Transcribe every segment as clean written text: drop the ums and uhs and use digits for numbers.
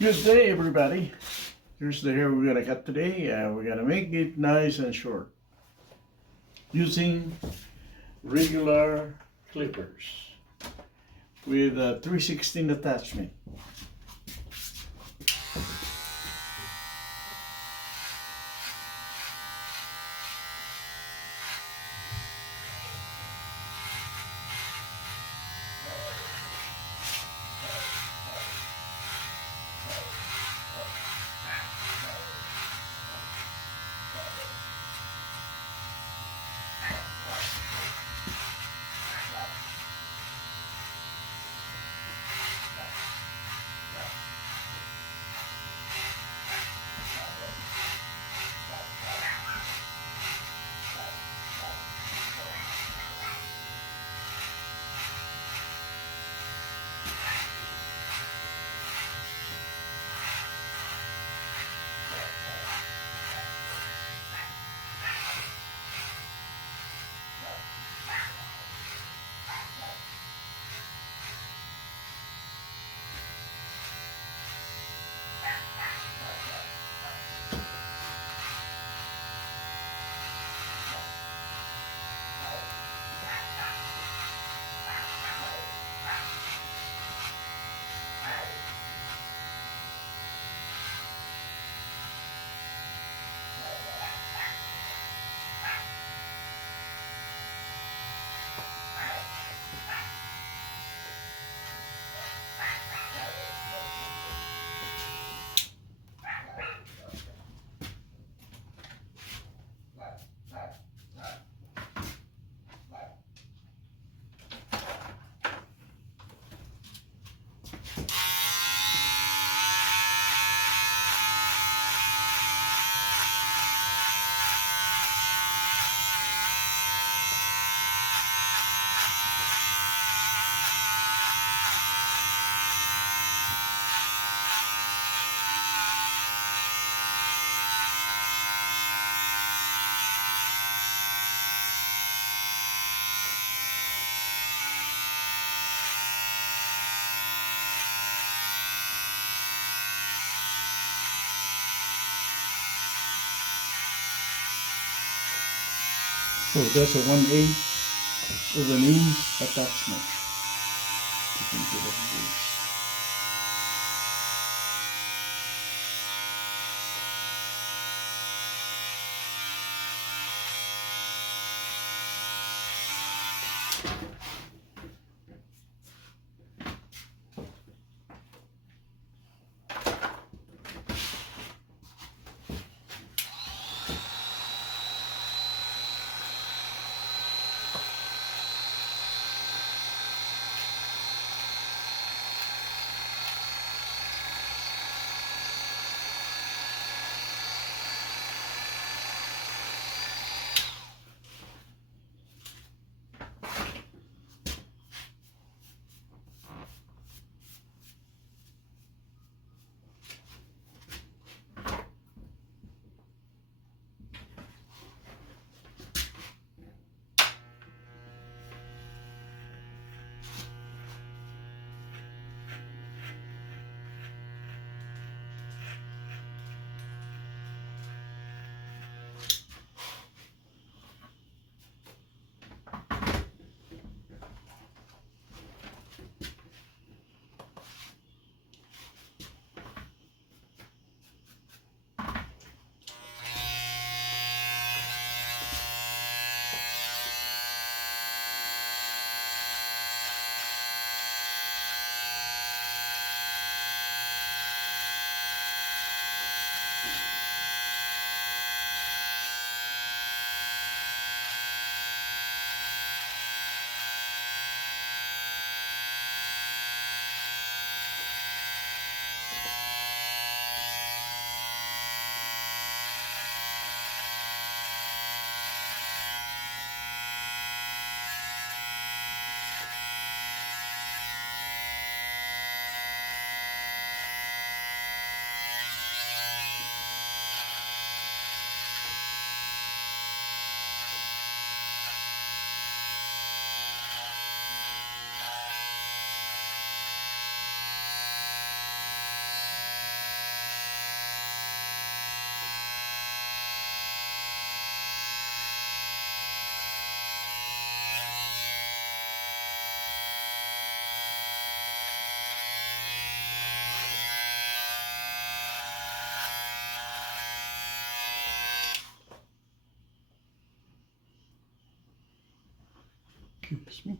Good day, everybody. Here's the hair we're gonna cut today. We're gonna make it nice and short using regular clippers with a 316 attachment. So that's a 1/8 of the new attachment. You can get it loose. Excuse me.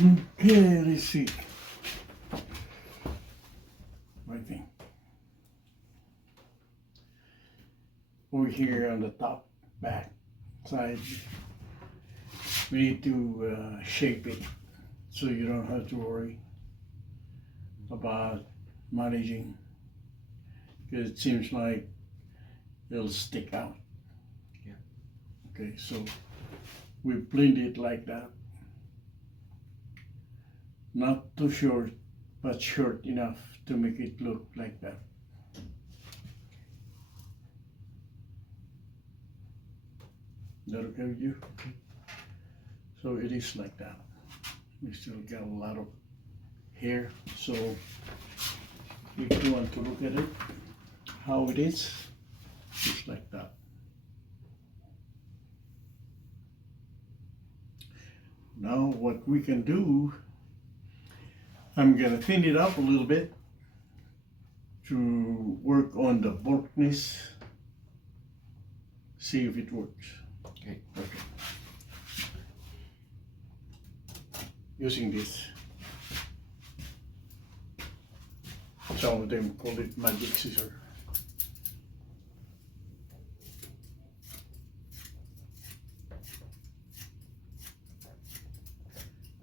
Okay, let's see. What thing? Over here on the top back side, we need to shape it so you don't have to worry about managing, because it seems like it'll stick out. Yeah. Okay, so we blend it like that. Not too short, but short enough to make it look like that. Is that okay with you? Okay. So it is like that. We still got a lot of hair, so if you want to look at it, how it is, it's like that. Now what we can do, I'm gonna thin it up a little bit to work on the bulkiness, see if it works. Okay. Okay. Using this. Some of them call it magic scissor.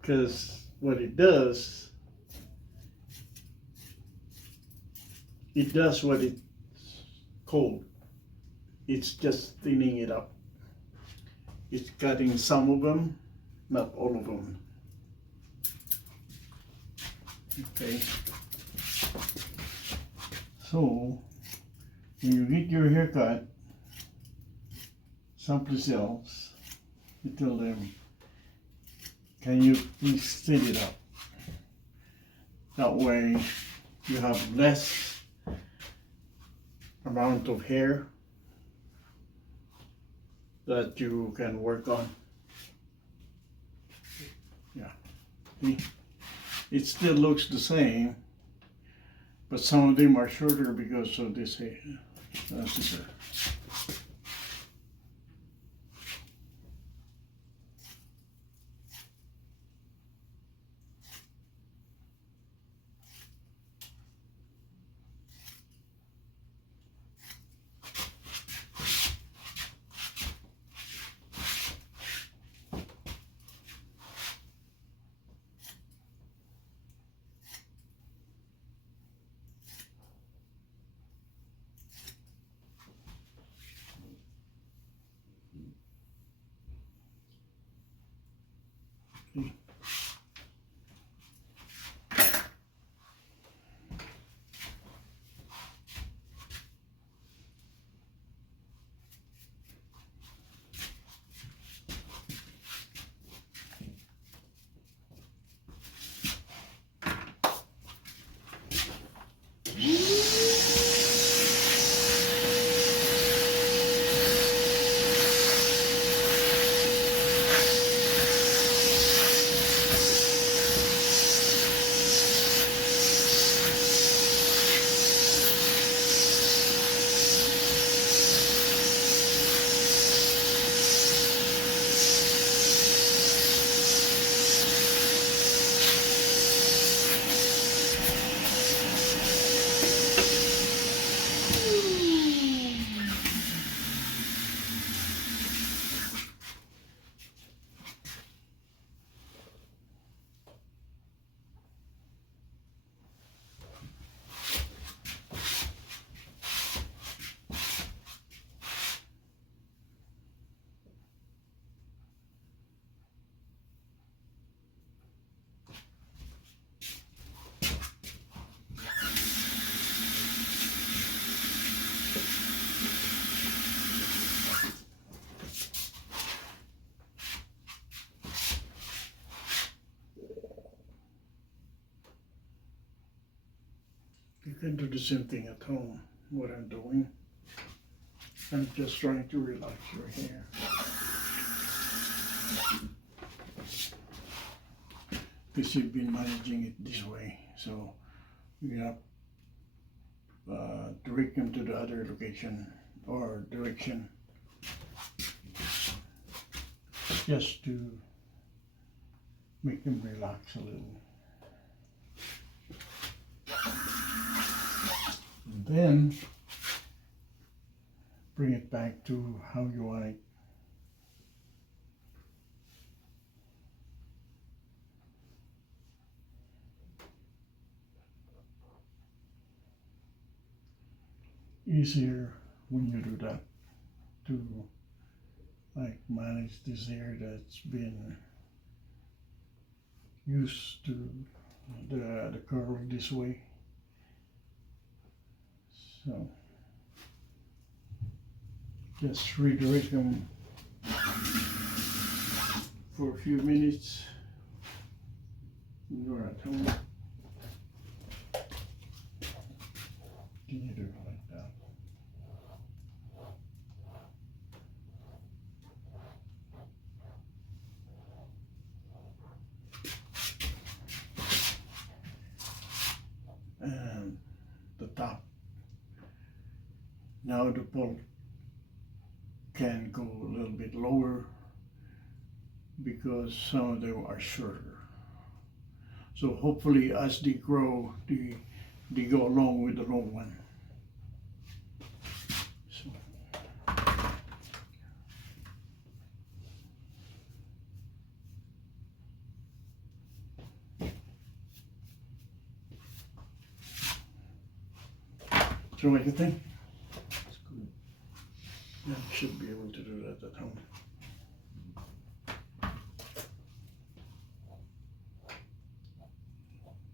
Because what it does what it's called. It's just thinning it up. It's cutting some of them, not all of them. Okay. So, when you get your haircut someplace else, you tell them, can you please thin it up? That way you have less amount of hair that you can work on. Yeah. See? It still looks the same, but some of them are shorter because of this hair. Scissor. You can do the same thing at home, what I'm doing. I'm just trying to relax your hair. Because you've been managing it this way, so you have direct them to the other location or direction, just to make him relax a little. And then bring it back to how you want it. Easier when you do that to like manage this hair that's been used to the curl this way. So just redirect them for a few minutes. You're at home. Can you do it like that? And the top. Now the bolt can go a little bit lower because some of them are shorter. So hopefully as they grow, they go along with the long one. So. So what do you think? It's good. Yeah, you should be able to do that at home.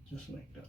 Just like that.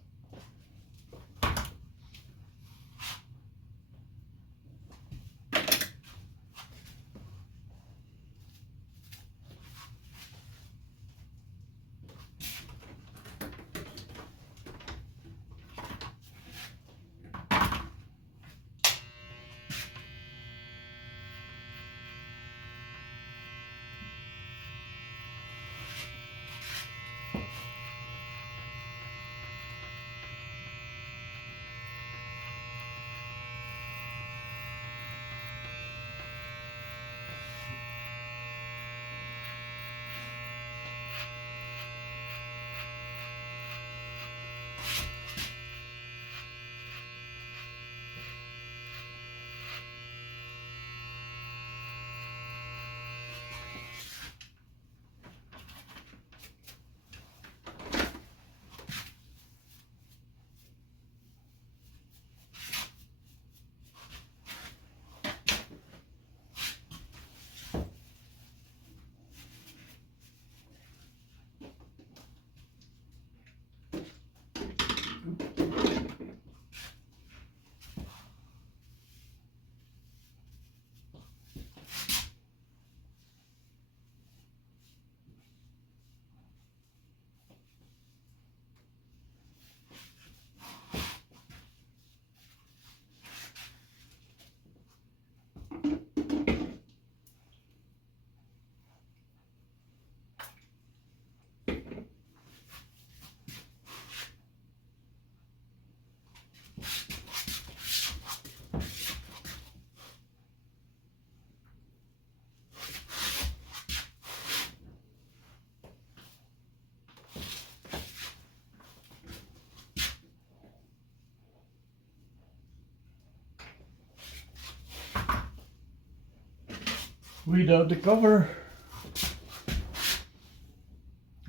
Without the cover,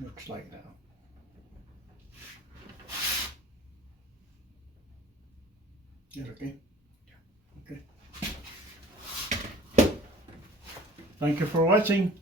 looks like that. Is it okay? Yeah. Okay. Thank you for watching.